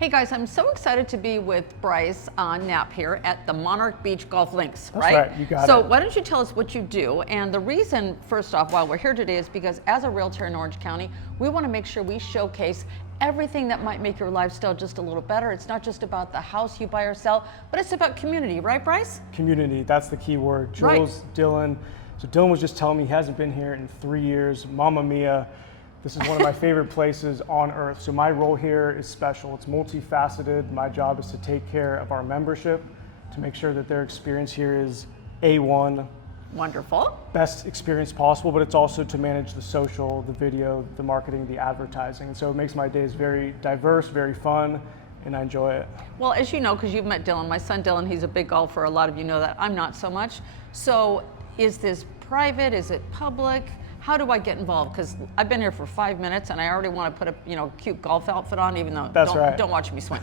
Hey guys, I'm so excited to be with Bryce Knapp here at the Monarch Beach Golf Links, right? That's right, you got it. So why don't you tell us what you do? And the reason, first off, why we're here today is because as a realtor in Orange County, we want to make sure we showcase everything that might make your lifestyle just a little better. It's not just about the house you buy or sell, but it's about community, right, Bryce? Community, that's the key word. Jules, Right. Dylan. So Dylan was just telling me he hasn't been here in 3 years. Mamma mia. This is one of my favorite places on earth. So my role here is special. It's multifaceted. My job is to take care of our membership, to make sure that their experience here is A1, Wonderful. best experience possible, but it's also to manage the social, the video, the marketing, the advertising. And so it makes my days very diverse, very fun, and I enjoy it. Well, as you know, because you've met Dylan, my son Dylan, he's a big golfer. A lot of you know that. I'm not so much. So is this private? Is it public? How do I get involved? Because I've been here for 5 minutes and I already want to put a cute golf outfit on, even though don't watch me swing.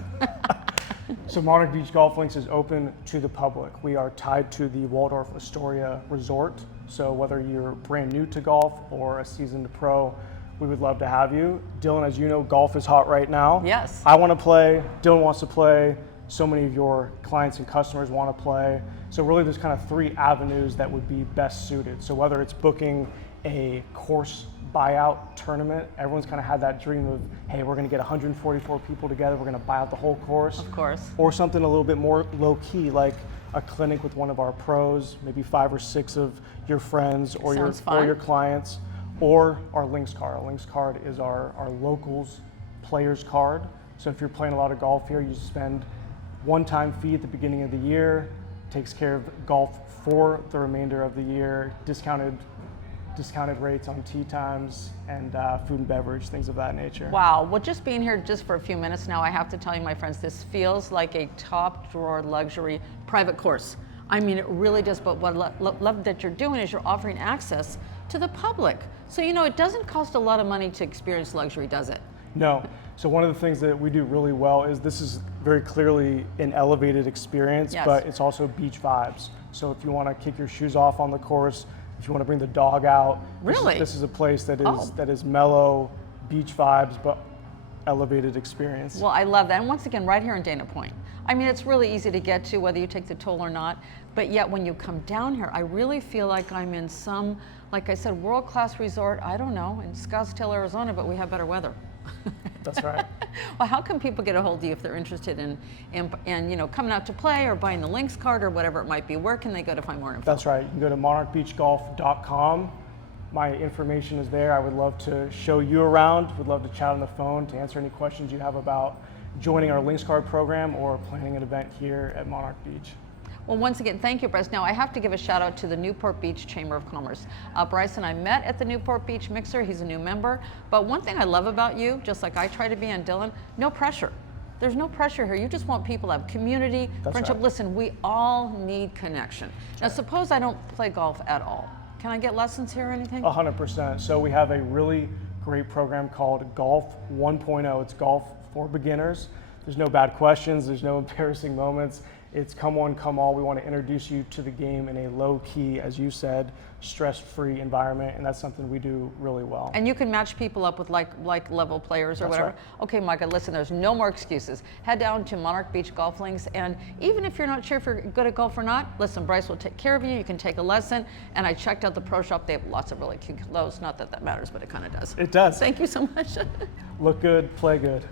So Monarch Beach Golf Links is open to the public. We are tied to the Waldorf Astoria Resort. So whether you're brand new to golf or a seasoned pro, we would love to have you. Dylan, as you know, golf is hot right now. Yes. I want to play, Dylan wants to play, so many of your clients and customers want to play. So really there's kind of 3 avenues that would be best suited. So whether it's booking a course buyout tournament, everyone's kind of had that dream of, hey, we're going to get 144 people together, we're going to buy out the whole course. Of course. Or something a little bit more low key, like a clinic with one of our pros, maybe 5 or 6 of your friends or your clients, or our Links card. Our Links card is our locals players card. So if you're playing a lot of golf here, you spend one-time fee at the beginning of the year, takes care of golf for the remainder of the year, discounted rates on tee times and food and beverage, things of that nature. Wow, well, just being here just for a few minutes now, I have to tell you, my friends, this feels like a top drawer luxury private course. I mean, it really does, but what I love that you're doing is you're offering access to the public. So, it doesn't cost a lot of money to experience luxury, does it? No. So one of the things that we do really well is this is very clearly an elevated experience, yes, but it's also beach vibes. So if you want to kick your shoes off on the course, if you want to bring the dog out, really, this is a place that is mellow, beach vibes, but elevated experience. Well, I love that. And once again, right here in Dana Point. I mean, it's really easy to get to, whether you take the toll or not. But yet, when you come down here, I really feel like I'm in some, like I said, world-class resort. I don't know, in Scottsdale, Arizona, but we have better weather. That's right. Well, how can people get a hold of you if they're interested in coming out to play or buying the Links card or whatever it might be? Where can they go to find more info? That's right. You can go to monarchbeachgolf.com. My information is there. I would love to show you around. Would love to chat on the phone to answer any questions you have about joining our Links card program or planning an event here at Monarch Beach. Well, once again, thank you, Bryce. Now, I have to give a shout out to the Newport Beach Chamber of Commerce. Bryce and I met at the Newport Beach Mixer. He's a new member. But one thing I love about you, just like I try to be on Dylan, no pressure. There's no pressure here. You just want people to have community, friendship. Right. Listen, we all need connection. Now, suppose I don't play golf at all. Can I get lessons here or anything? 100%. So we have a really great program called Golf 1.0. It's golf for beginners. There's no bad questions. There's no embarrassing moments. It's come one, come all. We want to introduce you to the game in a low-key, as you said, stress-free environment, and that's something we do really well. And you can match people up with like level players or That's whatever. Right. Okay, Micah, listen, there's no more excuses. Head down to Monarch Beach Golf Links, and even if you're not sure if you're good at golf or not, listen, Bryce will take care of you. You can take a lesson, and I checked out the pro shop. They have lots of really cute clothes. Not that that matters, but it kind of does. It does. Thank you so much. Look good, play good.